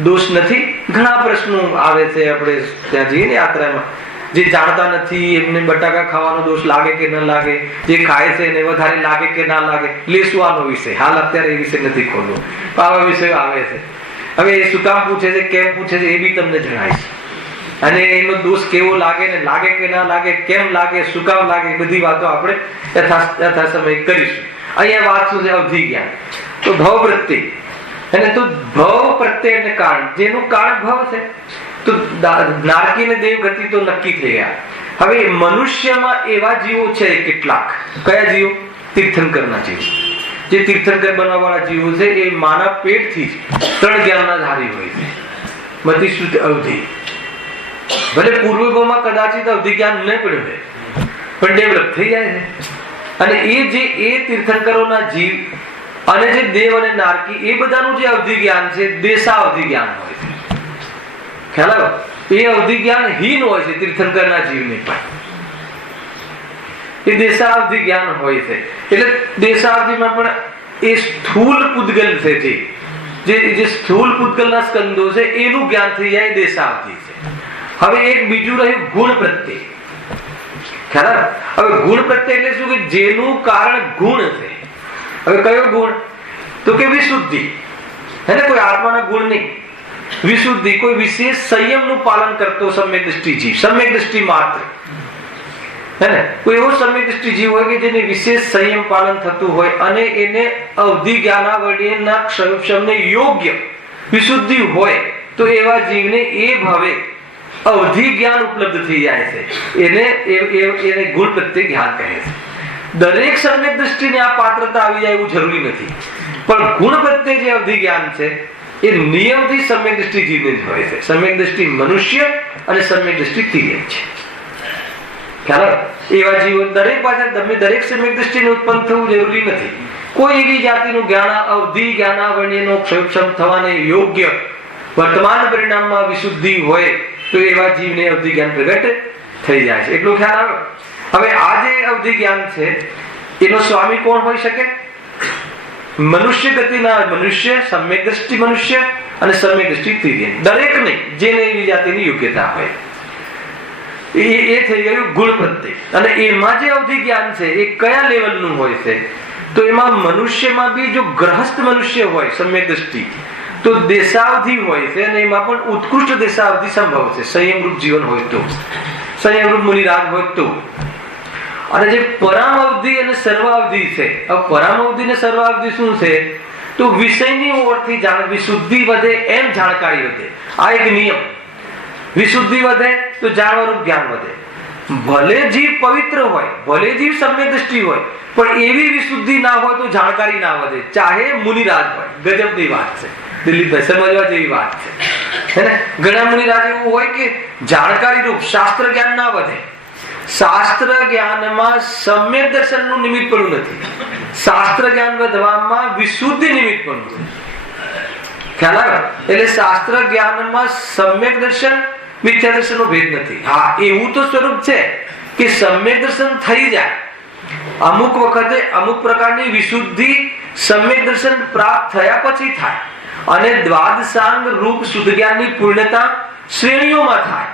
દોષ નથી. ઘણા પ્રશ્નો આવે છે, આપણે ત્યાં જઈએ ને યાત્રામાં, જે જાણતા નથી એમને બટાકા ખાવાનો દોષ લાગે કે ન લાગે, જે ખાય છે એને વધારે લાગે કે ના લાગે. લેશું આનો વિષય, હાલ અત્યારે એ વિષય નથી ખોલવો, આવા વિષયો આવે છે. હવે એ શું કામ પૂછે છે, કેમ પૂછે છે, એ બી તમને જણાવીશ. અને એનો દોષ કેવો લાગે ને લાગે કે ના લાગે, કેમ લાગે, શું કામ લાગે, બધી વાતો આપણે યથા સમય કરીશું. અહીંયા વાત શું છે? અવધિ જ્ઞાન. તો ભવ પ્રત્યય, અને તો ભવ પ્રત્યય એટલે કારણ, જેનું કારણ ભવ છે. તો નારકી ને દેવગતિ તો નક્કી થઈ ગયા. હવે મનુષ્યમાં એવા જીવો છે કેટલાક. કયા જીવો? તીર્થંકરના જીવો. જે તીર્થંકર બનવા વાળા જીવો છે એ માના પેટથી જ 3 જ્ઞાનના ધારી હોય છે. મતિ શુદ્ધ અવધિ, ભલે પૂર્વમાં કદાચિત અવધિ જ્ઞાન ન પડ્યું છે પણ ડેવલપ થઈ જાય છે. અને એ તીર્થંકરોના જીવ અને જે દેવ અને નારકી એ બધાનું જે અવધિ જ્ઞાન છે દેશાવધિ જ્ઞાન હોય છે. ખ્યાલ આવ્યો? એ અવધિ જ્ઞાન હીન હોય છે તીર્થંકરના જીવને પણ. એ દેશાવધિ જ્ઞાન હોય છે. એટલે દેશાવધિમાં પણ એ સ્થૂલ પૂતગલ છે, જે સ્થૂલ પૂતગલના સ્કંદો છે એનું જ્ઞાન થઈ જાય દેશાવધિ છે. હવે એક બીજું રહ્યું ગુણ પ્રત્યે. ખ્યાલ? હવે ગુણ પ્રત્યે એટલે શું? કે જેનું કારણ ગુણ છે. હવે કયો ગુણ? તો કે વિશુદ્ધિ. હે ને? કોઈ આત્માના ગુણ નહીં, વિશુદ્ધિ. કોઈ વિશેષ સંયમનું પાલન કરતો સમ્યક દ્રષ્ટિ જીવ, સમ્યક દ્રષ્ટિ માત્ર. હે ને? કોઈ એવો સમ્યક દ્રષ્ટિ જીવ હોય કે જેને વિશેષ સંયમ પાલન થતું હોય અને એને અવધિ જ્ઞાનાવળીના ક્ષયક્ષમને યોગ્ય વિશુદ્ધિ હોય તો એવા જીવને એ ભાવે અવધિ જ્ઞાન ઉપલબ્ધ થઈ જાય છે. એને ગુણ પ્રત્યે જ્ઞાન કહે છે. દરેક સમ્યક દ્રષ્ટિને આ પાત્રતા આવી જાય એવું જરૂરી નથી, પણ ગુણ પ્રત્યે જે અવધિ જ્ઞાન છે એ નિયમથી સમ્યક દ્રષ્ટિ જીવને જ હોય છે. સમ્યક દ્રષ્ટિ મનુષ્ય અને સમ્યક દ્રષ્ટિ તિર્યક છે. ખ્યાલ? એવા જીવો દરેક પાછળ તમે દરેક સમ્યક દ્રષ્ટિને ઉત્પન્ન થવું જરૂરી નથી. કોઈ એવી જાતિનું જ્ઞાન અવધિ જ્ઞાનાવર્ણ્યનો ક્ષયક્ષમ થવાને યોગ્ય વર્તમાન પરિણામમાં વિશુદ્ધિ હોય તો એવા જીવને અવધિ જ્ઞાન પ્રગટ થઈ જાય છે. એટલું ખ્યાલ આવે? હવે આ જે અવધિ જ્ઞાન છે એનો સ્વામી કોણ હોઈ શકે? મનુષ્ય ગતિના મનુષ્ય, સમ્યક દ્રષ્ટિ મનુષ્ય અને સમ્યક દ્રષ્ટિ તિર્યક. દરેક નહીં, જેને એવી જાતિની યોગ્યતા હોય. એ થઈ ગયું ગુણ પ્રત્યે. અને એમાં જે અવધિ જ્ઞાન છે એ કયા લેવલનું હોય છે? તો એમાં મનુષ્યમાં બી જો ગ્રહસ્થ મનુષ્ય હોય સમ્યક દ્રષ્ટિ તો દેશાવધિ હોય છે, અને એમાં પણ ઉત્કૃષ્ટ દેશાવધિ સંભવ છે. સંયમરૂપ જીવન હોય તો, સંયમરૂપ મુનિરાજ હોય તો. અને જે પરામઅવધિ અને સર્વાવધિ છે, પરામઅવધિ અને સર્વાવધિ શું છે? તો વિષયની ઓરથી વિશુદ્ધિ વધે એમ જાણકારી વધે. આ એક નિયમ. વિશુદ્ધિ વધે તો જાણવાનું જ્ઞાન વધે. ભલે જીવ પવિત્ર હોય, ભલે જીવ સમ્યક દ્રષ્ટિ હોય, પણ એવી વિશુદ્ધિ ના હોય તો જાણકારી ના વધે, ચાહે મુનિરાજ હોય. ગજબની વાત છે દિલીપભાઈ, સમજવા જેવી વાત છે. હે ને? ઘણા મુનિરાજ એવું હોય કે જાણકારી રૂપ શાસ્ત્ર જ્ઞાન ના વધે. શાસ્ત્ર જ્ઞાનમાં સમ્યક દર્શનનું નિમિત્ત પણ નથી, શાસ્ત્ર જ્ઞાન વધવામાં વિશુદ્ધિ નિમિત્ત પણ નથી. ખ્યાલ આવે? એટલે શાસ્ત્ર જ્ઞાનમાં સમ્યક દર્શન મિથ્યા દર્શનનો ભેદ નથી. હા, એવું તો સ્વરૂપ છે કે સમ્યક દર્શન થઈ જાય, અમુક વખતે અમુક પ્રકારની વિશુદ્ધિ સમ્યક દર્શન પ્રાપ્ત થયા પછી થાય, અને દ્વાદશાંગ રૂપ શુદ્ધ જ્ઞાનની પૂર્ણતા શ્રેણીઓમાં થાય.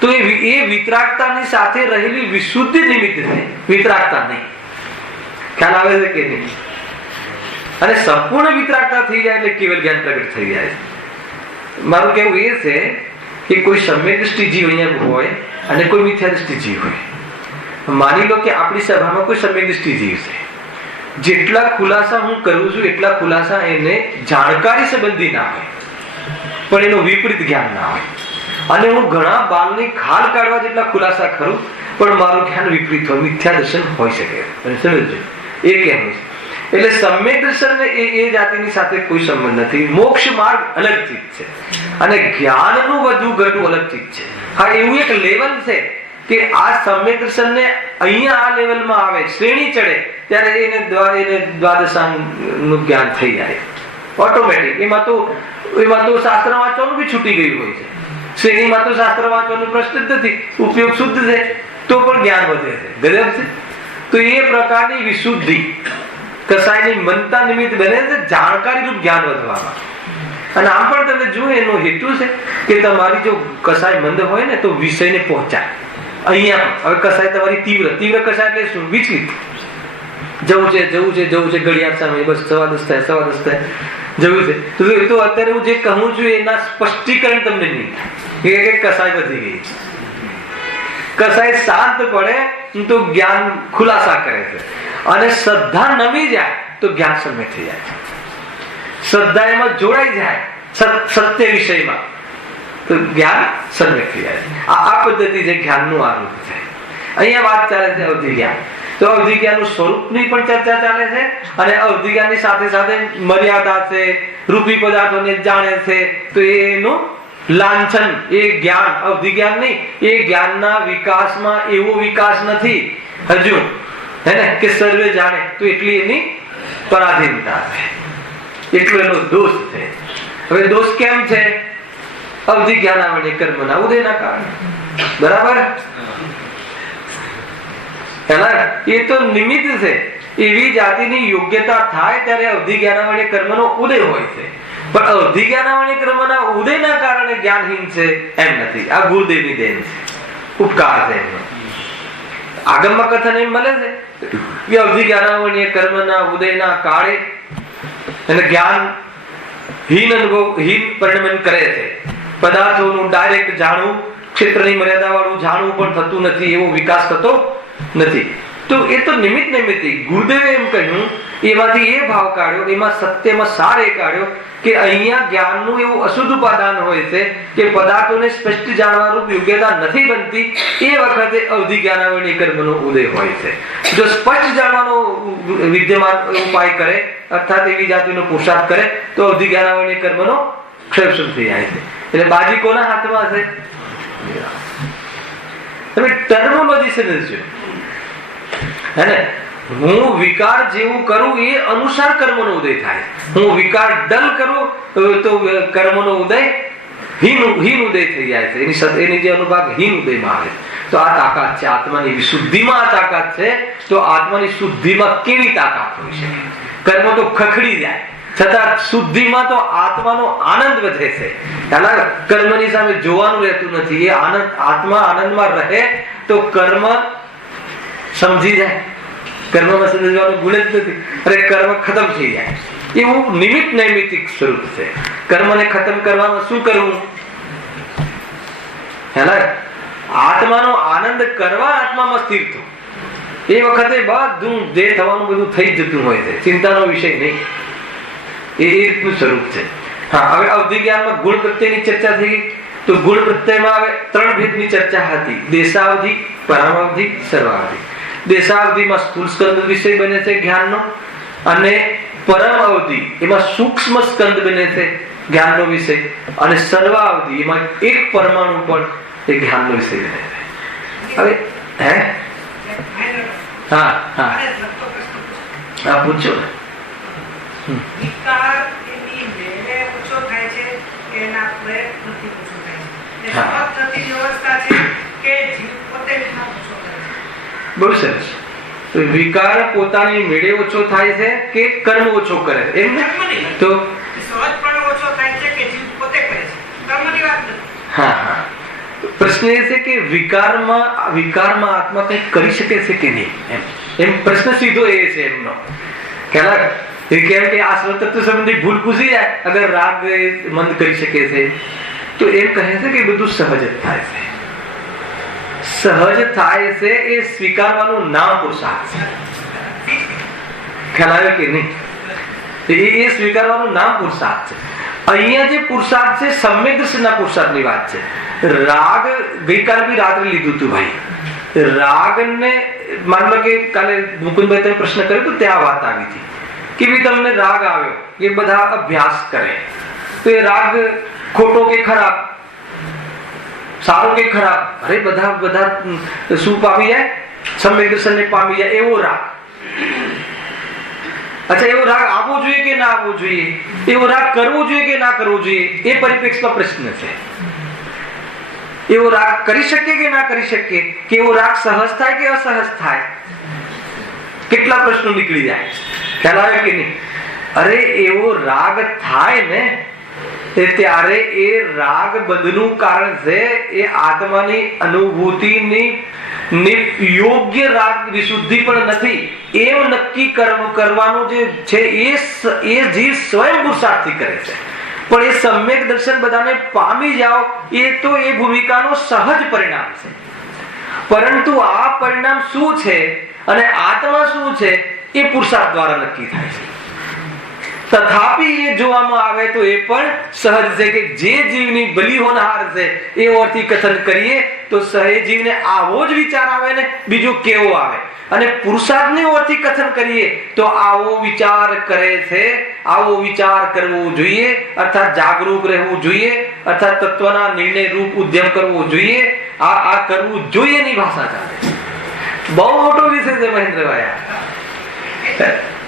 તો એ વિતરાગતાની સાથે રહેલી વિશુદ્ધિ નિમિત્ત છે, વિતરાગતા નહીં. ખ્યાલ આવે છે કે નહીં? અને સંપૂર્ણ વિતરાગતા થઈ જાય એટલે કેવલ જ્ઞાન પ્રગટ થઈ જાય છે. મારું કહેવું એ છે કે કોઈ સમ્યક દ્રષ્ટિ જીવ અહીંયા હોય અને કોઈ મિથ્યા દ્રષ્ટિ જીવ હોય. માની લો કે આપણી સભામાં કોઈ સમ્યક દ્રષ્ટિ જીવ છે. જેટલા ખુલાસા હું કરું છું એટલા ખુલાસા એને જાણકારી સંબંધી ના હોય, પણ એનું વિપરીત જ્ઞાન ના હોય. અને હું ઘણા બાલની ખાલ કાઢવા જેટલા ખુલાસા કરું પણ મારું જ્ઞાન વિપરીત હોય, મિથ્યા દર્શન હોઈ શકે. સમજો? એ કહેવું છે. એટલે સમ્યક દર્શન એ જાતિની સાથે કોઈ સંબંધ નથી. મોક્ષ માર્ગ અલગ ચીજ છે અને જ્ઞાનનું વધુ ઘટવું અલગ ચીજ છે. હા, એવું એક લેવલ છે કે આ સમ્યક દર્શનને અહીંયા આ લેવલમાં આવે, શ્રેણી ચડે ત્યારે એને દ્વાદશાંગનું જ્ઞાન થઈ જાય ઓટોમેટિક. એમાં તો શાસ્ત્ર વાંચવાનું બી છૂટી ગયું હોય છે. શ્રેણીમાં તો શાસ્ત્ર વાંચવાનો પ્રશ્ન જ નથી, ઉપયોગ શુદ્ધ છે તો પણ જ્ઞાન વધે છે. ગજબ છે. તો એ પ્રકારની વિશુદ્ધિ કસાયની મનતા નિમિત્ત બને છે જાણકારી રૂપ જ્ઞાન વધવામાં. અને આમ પણ તમે જુઓ એનો હેતુ છે કે તમારી જો કસાય મંદ હોય ને તો વિષયને પહોંચાય. અહીંયા હવે કસાય તમારી તીવ્ર કસાય એટલે શું? વિચલિત. જવું છે ઘડિયાળ સામે, બસ 10:15 થાય જવું છે. તો અત્યારે હું જે કહું છું એના સ્પષ્ટીકરણ તમને નહીં થાય કે કસાય વધી ગઈ. કસાય શાંત પડે તો જ્ઞાન ખુલાસા કરે છે, અને શ્રદ્ધા નમી જાય તો જ્ઞાન સમ્યક થઈ જાય. શ્રદ્ધા એમાં જોડાઈ જાય સત્ય વિષયમાં તો જ્ઞાન સમ્યક થઈ જાય. આ પદ્ધતિ છે જ્ઞાનનું આ રૂપ છે. અહીંયા વાત ચાલે છે અવધિ જ્ઞાન. તો અવધિ જ્ઞાનનું સ્વરૂપની પણ ચર્ચા ચાલે છે અને અવધિ જ્ઞાનની સાથે સાથે મર્યાદા છે, રૂપી પદાર્થોને જાણે છે, તો એનું લાંછન, એ જ્ઞાન અવધિ જ્ઞાન નહીં, એ જ્ઞાનના વિકાસમાં એવો વિકાસ નથી હજુ, હે ને, કે સર્વે જાણે, તો એટલી એની પરાધીનતા છે, એટલો એનો દોષ છે. હવે દોષ કેમ છે? અવધિ જ્ઞાનાવળી કર્મના ઉદયના કારણે. બરાબર? એ તો નિમિત્ત છે. એવી જાતિની યોગ્યતા થાય ત્યારે અવધિ જ્ઞાનાવળી કર્મનો ઉદય હોય છે, પણ અવધિ જ્ઞાનાવળી કર્મના ઉદયના કારણે જ્ઞાનહીન છે એમ નથી. આ ગુરુદેવની દેન છે, ઉપકાર છે એમનો. આગમમાં કથન એમ મળે છે કે અવધિ જ્ઞાનાવળી કર્મના ઉદયના કાળે અને જ્ઞાન હીન પરિણમન કરે છે. પદાર્થોનું ડાયરેક્ટ જાણવું, ક્ષેત્રની મર્યાદા વાળું જાણવું પણ થતું નથી, એવો વિકાસ થતો નથી. તો એ તો નિમિત્ત નિમિત્તિક. ગુરુદેવે એમ કહ્યું, એમાંથી એ ભાવ કાઢ્યો, એમાં સત્યમાં સાર એ કાઢ્યો કે અહીંયા જ્ઞાનનું એવું અશુદ્ધ ઉપાદાન હોય છે કે પદાર્થોને સ્પષ્ટ જાણવાનું યોગ્યતા નથી બનતી. એ વખતે અવધિ જ્ઞાનાવળી કર્મનો ઉદય હોય છે. જો સ્પષ્ટ જાણવાનો વિદ્યમાન ઉપાય કરે, અર્થાત એવી જાતિનો પુરુષાર્થ કરે, તો અવધિ જ્ઞાનાવળી કર્મનો ક્ષય થઈ જાય છે. એટલે બાજી કોના હાથમાં છે? તમે ટર્મોલોજી સમજજો, હે ને. હું વિકાર જેવું કરું એ અનુસાર કર્મનો ઉદય થાય. હું વિકાર ડલ કરું તો કર્મનો ઉદય હીન ઉદય થઈ જાય છે. એની જે અનુભાગ હીન ઉદયમાં આવે. તો આ તાકાત છે આત્માની વિશુદ્ધિમાં. આ તાકાત છે. તો આત્માની શુદ્ધિમાં કેવી તાકાત હોય છે? કર્મ તો ખખડી જાય, છતાં શુદ્ધિમાં તો આત્માનો આનંદ વધે છે. કર્મની સામે જોવાનું રહેતું નથી. એ આનંદ, આત્મા આનંદમાં રહે તો કર્મ સમજી જાય. કર્મમાં સમજવાનો ગુણ જ નથી. અરે કર્મ ખતમ થઈ જાય. એવું નિમિત્ત નૈમિતિક સ્વરૂપ છે. કર્મને ખતમ કરવામાં શું કરવું? આત્માનો આનંદ કરવા, આત્મામાં સ્થિર થવું. એ વખતે બધું જે થવાનું બધું થઈ જતું હોય છે, ચિંતાનો વિષય નહીં. એ રીતનું સ્વરૂપ છે. હા, હવે અવધિ જ્ઞાનમાં ગુણ પ્રત્યેની ચર્ચા થઈ ગઈ. તો ગુણ પ્રત્યયમાં હવે 3 ભેદની ચર્ચા હતી: દેશાવધિ, પરામાવધિ, સર્વાવધિ. દેશાવધિમાં સ્થૂળ સ્કંદ વિષય બને છે જ્ઞાનનો, અને પરમ અવધિ એમાં સૂક્ષ્મ સ્કંદ બને છે જ્ઞાનનો વિષય, અને સર્વાવધિ એમાં એક પરમાણુ પણ એ જ્ઞાનનો વિષય બને છે. હવે હા હા હા, પૂછો. વિકાર એની મેળે ઓછો થાય છે કે એના પ્રયત્નથી ઓછો થાય છે? સતતની વ્યવસ્થા છે કે જીવ પોતે ઓછો થાય છે? બહુ સરસ. વિકાર પોતાની મેળે ઓછો થાય છે કે કર્મ ઓછો કરે? એમ ને? તો સહજ પણ ઓછો થાય છે કે જીવ પોતે કરે છે? કર્મની વાત નથી. હા હા, પ્રશ્ન એ છે કે વિકારમાં આત્મા કંઈક કરી શકે છે કે નહીં? એમ પ્રશ્ન સીધો એ છે એમનો. કેમ કે આ સ્વતંત્ર સંબંધી ભૂલ પૂછી જાય, અગર રાગ મંદ કરી શકે છે, તો એમ કહે છે કે બધું સહજ જ થાય છે. સહજ થાય છે એ સ્વીકારવાનું નામ પુરુષાર્થ છે. ખ્યાલ આવ્યો કે નહીં? એ સ્વીકારવાનું નામ પુરુષાર્થ છે. અહીંયા જે પુરુષાર્થ છે સમ્યક દર્શનના પુરુષાર્થની વાત છે. રાગ ગઈકાલે બી રાત્રે લીધું હતું ભાઈ. રાગને માન લો કે કાલે મુકુંદભાઈ તમે પ્રશ્ન કર્યો તો ત્યાં વાત આવી હતી કે ભાઈ તમને રાગ આવ્યો, એ બધા અભ્યાસ કરે તો એ રાગ ખોટો કે ખરાબ, સારો કે ખરાબ? અરે બધા શું પામી જાય? સમ્યક દર્શનને પામી જાય એવો રાગ. અચ્છા, એવો રાગ આવવો જોઈએ કે ના આવવો જોઈએ? એવો રાગ કરવો જોઈએ કે ના કરવો જોઈએ? એ પરિપ્રેક્ષમાં પ્રશ્ન છે. એવો રાગ કરી શકીએ કે ના કરી શકીએ? કે એવો રાગ સહજ થાય કે અસહજ થાય? કેટલા પ્રશ્નો નીકળી જાય. ખ્યાલ આવે કે નહીં? અરે એવો રાગ થાય ને ત્યારે એ રાગ બધનું કારણ છે એ આત્માની અનુભૂતિની યોગ્ય રાગ વિશુદ્ધિ પણ નથી. એમ નક્કી કરવાનું જે છે એ જીવ સ્વયં પુરુષાર્થથી કરે છે. પણ એ સમ્યક દર્શન બધાને પામી જાઓ એ તો એ ભૂમિકાનો સહજ પરિણામ છે. પરંતુ આ પરિણામ શું છે અને આત્મા શું છે એ પુરુષાર્થ દ્વારા નક્કી થાય છે. તથાપી એ જોવામાં આવે તો એ પણ સહજ છે કે જે જીવની બલી હોનહાર છે એ ઓરથી કથન કરીએ તો સહે જીવને આવો જ વિચાર આવે ને બીજો કેવો આવે, અને પુરુષાર્થની ઓરથી કથન કરીએ તો આવો વિચાર કરે છે, આવો વિચાર કરવો જોઈએ, અર્થાત જાગૃત રહેવું જોઈએ, અર્થાત તત્વના નિર્ણય રૂપ ઉદ્યમ કરવો જોઈએ, આ કરવું જોઈએ ની ભાષા ચાલે. બહુ મોટો વિષય છે મહેન્દ્રભાઈ.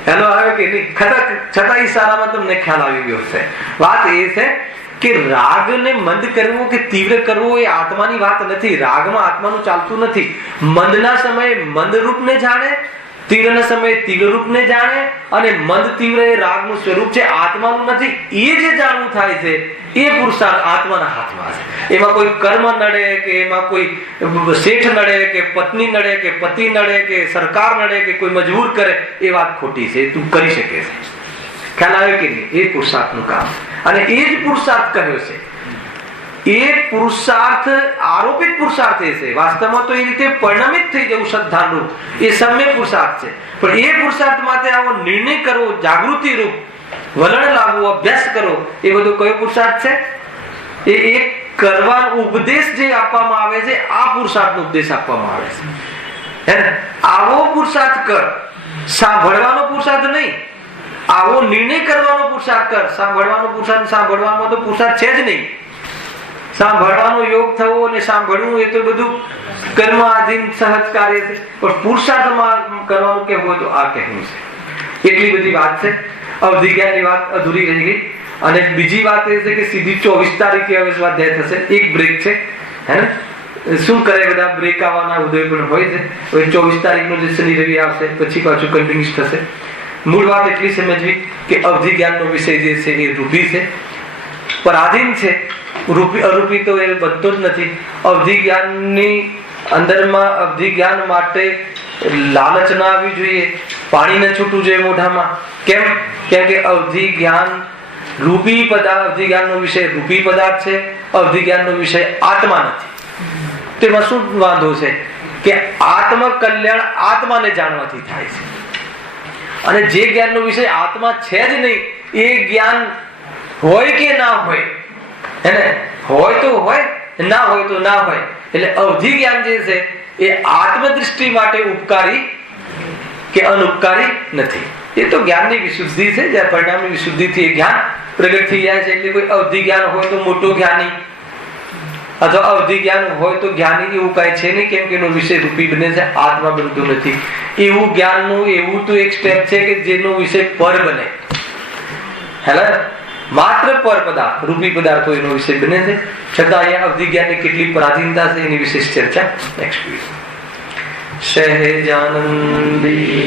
હેલો આવે કે નહીં? છતાં ઈશારામાં તમને ખ્યાલ આવી ગયો છે. વાત એ છે કે રાગને મંદ કરવો કે તીવ્ર કરવો એ આત્માની વાત નથી. રાગમાં આત્માનું ચાલતું નથી. મંદના સમયે મંદ રૂપને જાણે, તીવ્રના સમયે તીવ્ર રૂપને જાણે, અને મંદ તીવ્ર એ રાગનું સ્વરૂપ છે, આત્માનું નથી. એ જે જાણવું થાય છે એ પુરુષાર્થ આત્માના હાથમાં છે. એમાં કોઈ કર્મ નડે કે એમાં કોઈ શેઠ નડે કે પત્ની નડે કે પતિ નડે કે સરકાર નડે કે કોઈ મજબૂર કરે એ વાત ખોટી છે. તું કરી શકે છે. ખ્યાલ આવે કે નહીં? એ પુરુષાર્થનું કામ, અને એ જ પુરુષાર્થ કહ્યો છે. એ પુરુષાર્થ આરોપિત પુરુષાર્થ છે. વાસ્તવમાં તો એ રીતે પરિણમિત થઈ જવું શ્રદ્ધાનું એ સમ્ય પુરુષાર્થ છે. પણ એ પુરુષાર્થ માટે આવો નિર્ણય કરવો, જાગૃતિ રૂપ વલણ લાવવું, અભ્યાસ કરો, એ બધો કયો પુરુષાર્થ છે? એ એક કરવાનો ઉપદેશ જે આપવામાં આવે છે, આ પુરુષાર્થનો ઉપદેશ આપવામાં આવે છે. હે ને? આવો પુરુષાર્થ કર, સાંભળવાનો પુરુષાર્થ નહીં. આવો નિર્ણય કરવાનો પુરુષાર્થ કર. સાંભળવાનો પુરુષાર્થ, સાંભળવામાં તો પુરુષાર્થ છે જ નહીં. સાંભળવાનો યોગ થવો અને સાંભળવું એ તો બધું કર્મ આધીન સહજ કાર્ય છે. પણ પુરુષાર્થમાં કરવાનું કહેવું હોય તો આ કહેવું છે. એટલી બધી વાત છે. અવધિ જ્ઞાનની વાત અધૂરી રહી ગઈ. અને બીજી વાત એ છે કે સીધી 24 તારીખે હવે સ્વાધ્યાય થશે. એક બ્રેક છે, હે ને? શું કરે બધા બ્રેક આવવાના ઉદય પણ હોય છે. હવે 24 તારીખનો જે શનિ રવિ આવશે પછી પાછું કન્ટિન્યુઅસ થશે. મૂળ વાત એટલી સમજવી કે અવધિ જ્ઞાનનો વિષય જે છે એ રૂપી છે, પરાધીન છે. રૂપી અરૂપી તો એ બધો જ નથી. અવધિ જ્ઞાનની અંદરમાં અવધિ જ્ઞાન માટે લાલચ ના આવવી જોઈએ, પાણી ન છૂટવું જોઈએ મોઢામાં. કેમ? કેમ કે અવધિ જ્ઞાન રૂપી પદાર્થ, અવધિ જ્ઞાનનો વિષય રૂપી પદાર્થ છે. અવધિ જ્ઞાનનો વિષય આત્મા નથી. તેમાં શું વાંધો છે કે આત્મ કલ્યાણ આત્માને જાણવાથી થાય છે, અને જે જ્ઞાનનો વિષય આત્મા છે જ નહીં એ જ્ઞાન હોય કે ના હોય, એને હોય તો હોય, ના હોય તો ના હોય. એટલે અવધિ જ્ઞાન જે છે એ આત્મદૃષ્ટિ માટે ઉપકારી કે અનુપકારી નથી. એ તો જ્ઞાનની વિશુદ્ધિ છે. જ્યાં પરિણામની વિશુદ્ધિથી એ જ્ઞાન પ્રગટ થઈ જાય છે. એટલે કોઈ અવધિ જ્ઞાન હોય તો મોટો જ્ઞાની, અથવા અવધિ જ્ઞાન હોય તો જ્ઞાની એવું કાંઈ છે નહીં. કેમ કે એનો વિષય રૂપી બને છે, આત્મા બનતું નથી. એવું જ્ઞાનનું એવું તો એક સ્ટેપ છે કે જેનો વિષય પર બને. હેલા માત્ર પર પદાર્થ, રૂપી પદાર્થો એનો વિષય બને છે. છતાં અહીંયા અવધિ જ્ઞાનની કેટલી પરાધીનતા છે એની વિશેષ ચર્ચા નેક્સ્ટ વીક. સહેજાનંદી